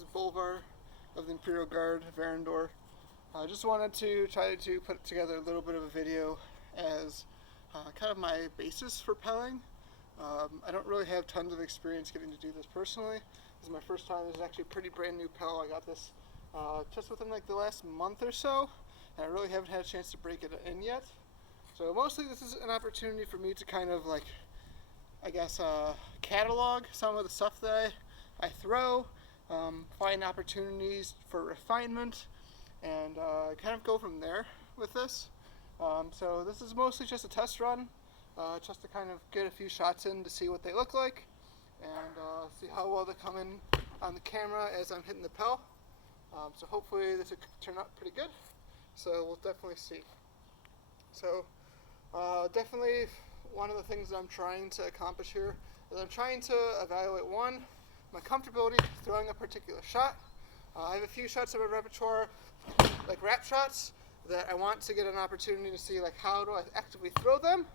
This is Bolvar of the Imperial Guard, Varendor. I just wanted to try to put together a little bit of a video as kind of my basis for pelling. I don't really have tons of experience getting to do this personally. This is my first time. This is actually a pretty brand new Pell. I got this just within like the last month or so, and I really haven't had a chance to break it in yet. So mostly this is an opportunity for me to kind of like, I guess, catalog some of the stuff that I throw, find opportunities for refinement, and kind of go from there with this. So this is mostly just a test run, just to kind of get a few shots in to see what they look like, and see how well they come in on the camera as I'm hitting the Pell. So hopefully this will turn out pretty good. So we'll definitely see. So definitely one of the things that I'm trying to accomplish here is I'm trying to evaluate, one, my comfortability throwing a particular shot. I have a few shots in my repertoire, like wrap shots, that I want to get an opportunity to see like how do I actively throw them,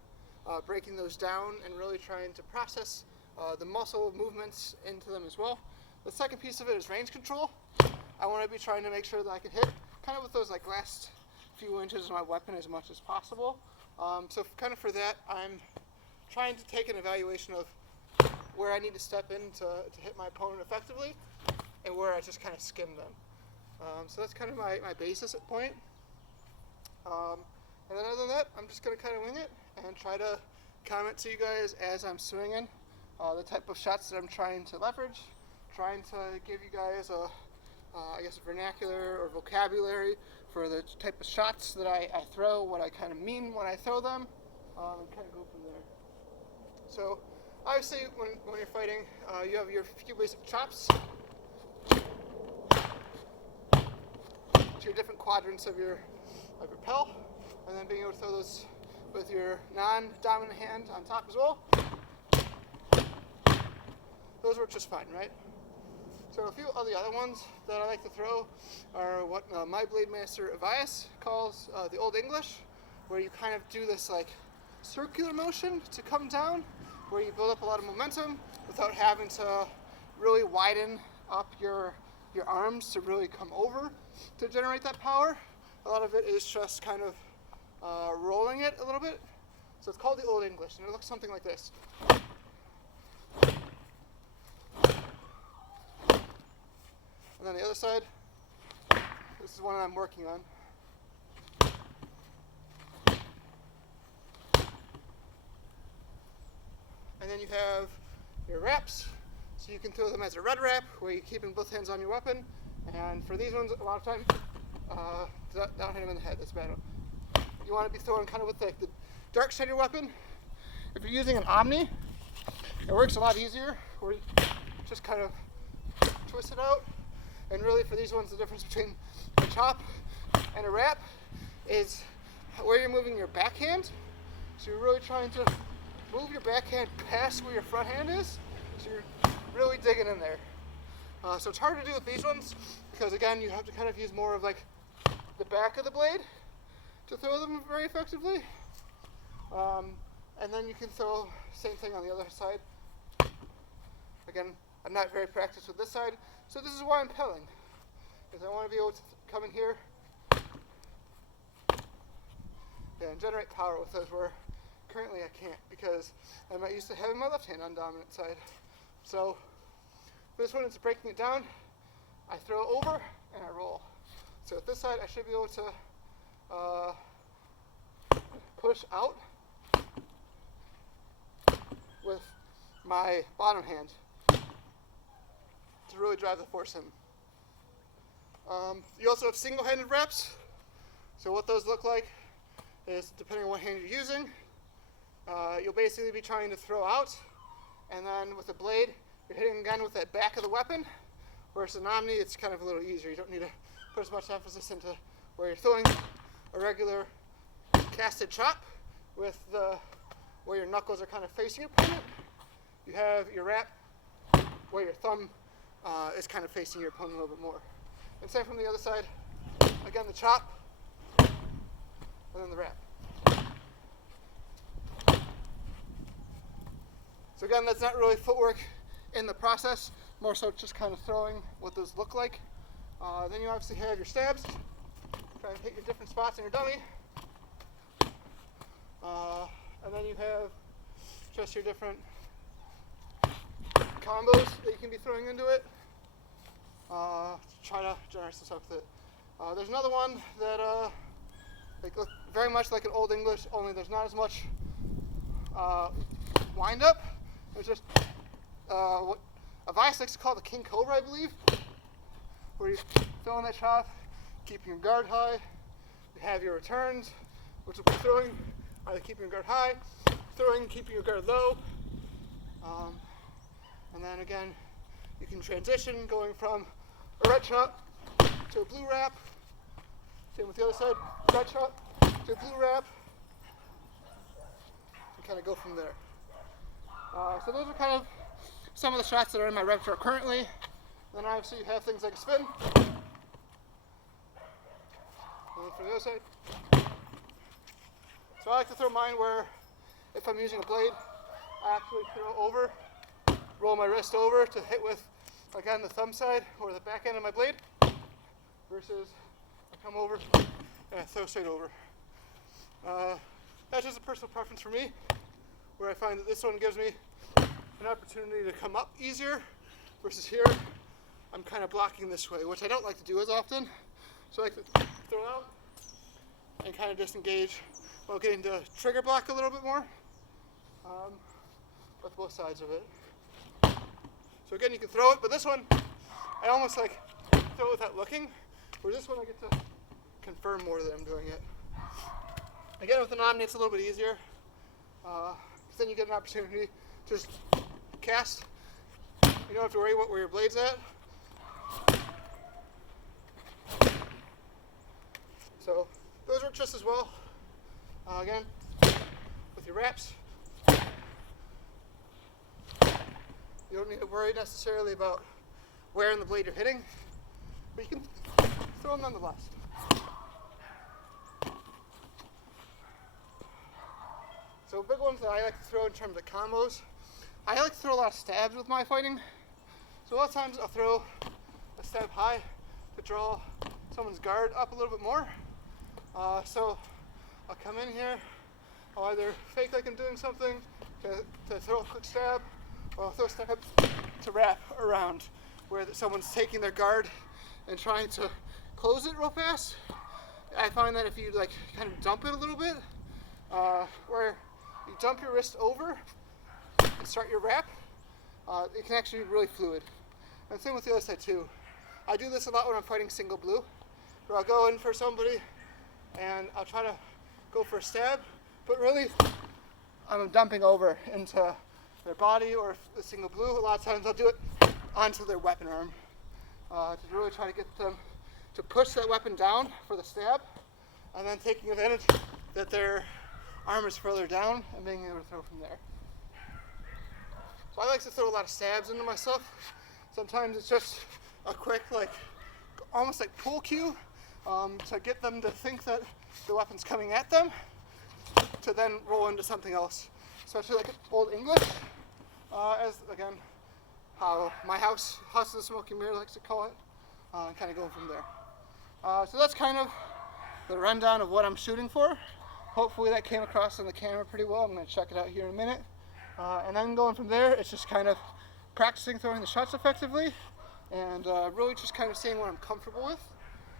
breaking those down and really trying to process the muscle movements into them as well. The second piece of it is range control. I want to be trying to make sure that I can hit kind of with those like last few inches of my weapon as much as possible. So kind of for that, I'm trying to take an evaluation of where I need to step in to hit my opponent effectively, and where I just kind of skim them. So that's kind of my basis point. And then other than that, I'm just going to kind of wing it and try to comment to you guys as I'm swinging the type of shots that I'm trying to leverage, trying to give you guys a I guess vernacular or vocabulary for the type of shots that I throw, what I kind of mean when I throw them, and kind of go from there. So obviously when you're fighting, you have your few basic chops to your different quadrants of your Pell, and then being able to throw those with your non-dominant hand on top as well. Those work just fine, right? So a few of the other ones that I like to throw are what my Blademaster Evias calls the Old English, where you kind of do this like circular motion to come down, where you build up a lot of momentum without having to really widen up your arms to really come over to generate that power. A lot of it is just kind of rolling it a little bit. So it's called the Old English, and it looks something like this. And then the other side, this is one I'm working on. And then you have your wraps, so you can throw them as a red wrap, where you're keeping both hands on your weapon. And for these ones, a lot of times, don't hit them in the head, that's bad. You want to be throwing kind of with like the dark side of your weapon. If you're using an Omni, it works a lot easier, where you just kind of twist it out. And really for these ones, the difference between a chop and a wrap is where you're moving your backhand. So you're really trying to move your backhand past where your front hand is. So you're really digging in there. So it's hard to do with these ones because, again, you have to kind of use more of like the back of the blade to throw them very effectively. And then you can throw same thing on the other side. Again, I'm not very practiced with this side, so this is why I'm pelling, because I want to be able to come in here and generate power with those, where currently I can't because I'm not used to having my left hand on dominant side. So for this one, it's breaking it down. I throw over and I roll. So with this side, I should be able to push out with my bottom hand to really drive the force in. You also have single-handed wraps. So what those look like is, depending on what hand you're using, you'll basically be trying to throw out, and then with the blade, you're hitting again with that back of the weapon. Whereas an Omni, it's kind of a little easier. You don't need to put as much emphasis into where you're throwing a regular casted chop with where your knuckles are kind of facing your opponent. You have your wrap where your thumb is kind of facing your opponent a little bit more. And same from the other side. Again, the chop, and then the wrap. So again, that's not really footwork in the process. more so just kind of throwing what those look like. Then you obviously have your stabs. Try and hit your different spots in your dummy. And then you have just your different combos that you can be throwing into it. Try to generate some stuff with it. There's another one that look very much like an Old English, only there's not as much wind up. It's just what Evias likes to call the King Cobra, I believe, where you throw in that chop, keeping your guard high. You have your returns, which will be throwing, either keeping your guard high, throwing, keeping your guard low. And then again, you can transition going from a red chop to a blue wrap. Same with the other side, red chop to a blue wrap. And kind of go from there. So those are kind of some of the shots that are in my repertoire currently. Then obviously you have things like a spin. And then from the other side. So I like to throw mine where if I'm using a blade, I actually throw over, roll my wrist over to hit with, like on the thumb side or the back end of my blade, versus I come over and I throw straight over. That's just a personal preference for me, where I find that this one gives me an opportunity to come up easier, versus here I'm kind of blocking this way, which I don't like to do as often. So I like to throw out and kind of disengage while getting to trigger block a little bit more with both sides of it. So again, you can throw it, but this one I almost like throw it without looking, whereas this one I get to confirm more that I'm doing it. Again, with an Omni it's a little bit easier, because then you get an opportunity to just cast. You don't have to worry where your blade's at. So those work just as well. Again, with your wraps, you don't need to worry necessarily about where in the blade you're hitting, but you can throw them nonetheless. So big ones that I like to throw in terms of combos, I like to throw a lot of stabs with my fighting. So a lot of times I'll throw a stab high to draw someone's guard up a little bit more. So I'll come in here, I'll either fake like I'm doing something to throw a quick stab, or I'll throw a stab to wrap around where someone's taking their guard and trying to close it real fast. I find that if you like kind of dump it a little bit, where you dump your wrist over and start your wrap, it can actually be really fluid. And same with the other side too. I do this a lot when I'm fighting single blue, where I'll go in for somebody and I'll try to go for a stab, but really I'm dumping over into their body, or the single blue. A lot of times I'll do it onto their weapon arm to really try to get them to push that weapon down for the stab, and then taking advantage that their arm is further down and being able to throw from there. So I like to throw a lot of stabs into my stuff. Sometimes it's just a quick, like, almost like pool cue to get them to think that the weapon's coming at them, to then roll into something else. Especially like Old English, as again, how my house of the Smoky Mirror likes to call it, and kind of going from there. So that's kind of the rundown of what I'm shooting for. Hopefully that came across on the camera pretty well. I'm going to check it out here in a minute. And then going from there, it's just kind of practicing throwing the shots effectively, and really just kind of seeing what I'm comfortable with,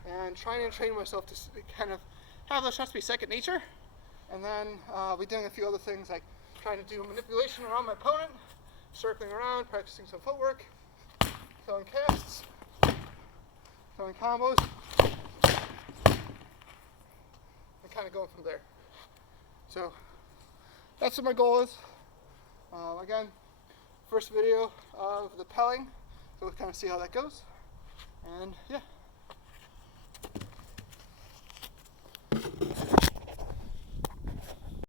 and trying to train myself to kind of have those shots be second nature. And then I'll be doing a few other things, like trying to do manipulation around my opponent, circling around, practicing some footwork, throwing casts, throwing combos, and kind of going from there. So that's what my goal is. Again, first video of the pelling, so we'll kind of see how that goes. And yeah.